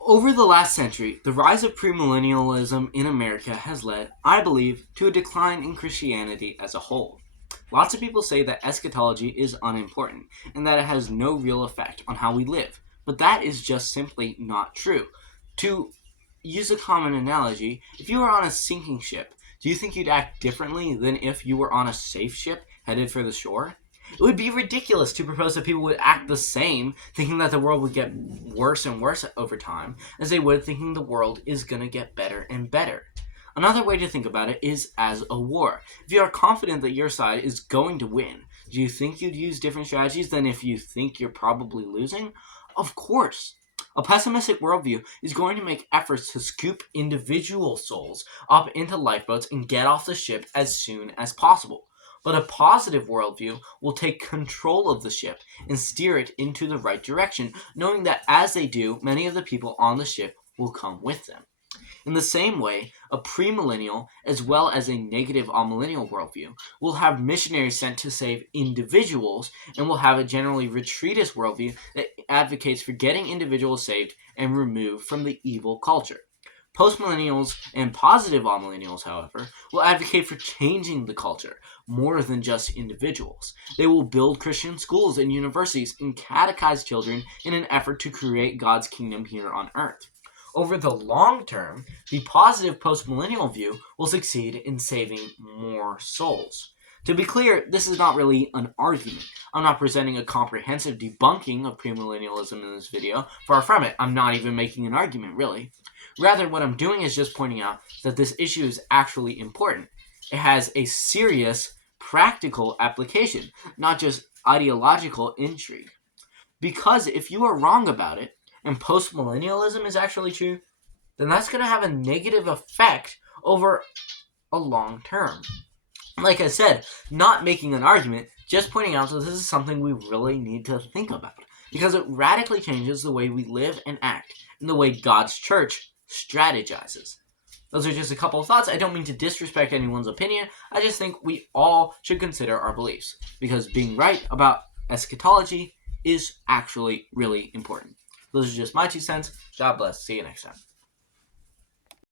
Over the last century, the rise of premillennialism in America has led, I believe, to a decline in Christianity as a whole. Lots of people say that eschatology is unimportant and that it has no real effect on how we live, but that is just simply not true. To use a common analogy, if you were on a sinking ship, do you think you'd act differently than if you were on a safe ship headed for the shore? It would be ridiculous to propose that people would act the same, thinking that the world would get worse and worse over time, as they would thinking the world is going to get better and better. Another way to think about it is as a war. If you are confident that your side is going to win, do you think you'd use different strategies than if you think you're probably losing? Of course. A pessimistic worldview is going to make efforts to scoop individual souls up into lifeboats and get off the ship as soon as possible. But a positive worldview will take control of the ship and steer it into the right direction, knowing that as they do, many of the people on the ship will come with them. In the same way, a premillennial as well as a negative amillennial worldview will have missionaries sent to save individuals and will have a generally retreatist worldview that advocates for getting individuals saved and removed from the evil culture. Postmillennials and positive amillennials, however, will advocate for changing the culture more than just individuals. They will build Christian schools and universities and catechize children in an effort to create God's kingdom here on earth. Over the long term, the positive postmillennial view will succeed in saving more souls. To be clear, this is not really an argument. I'm not presenting a comprehensive debunking of premillennialism in this video. Far from it. I'm not even making an argument, really. Rather, what I'm doing is just pointing out that this issue is actually important. It has a serious, practical application, not just ideological intrigue. Because if you are wrong about it, and postmillennialism is actually true, then that's going to have a negative effect over a long term. Like I said, not making an argument, just pointing out that this is something we really need to think about, because it radically changes the way we live and act, and the way God's church strategizes. Those are just a couple of thoughts. I don't mean to disrespect anyone's opinion. I just think we all should consider our beliefs, because being right about eschatology is actually really important. Those are just my 2 cents. God bless. See you next time.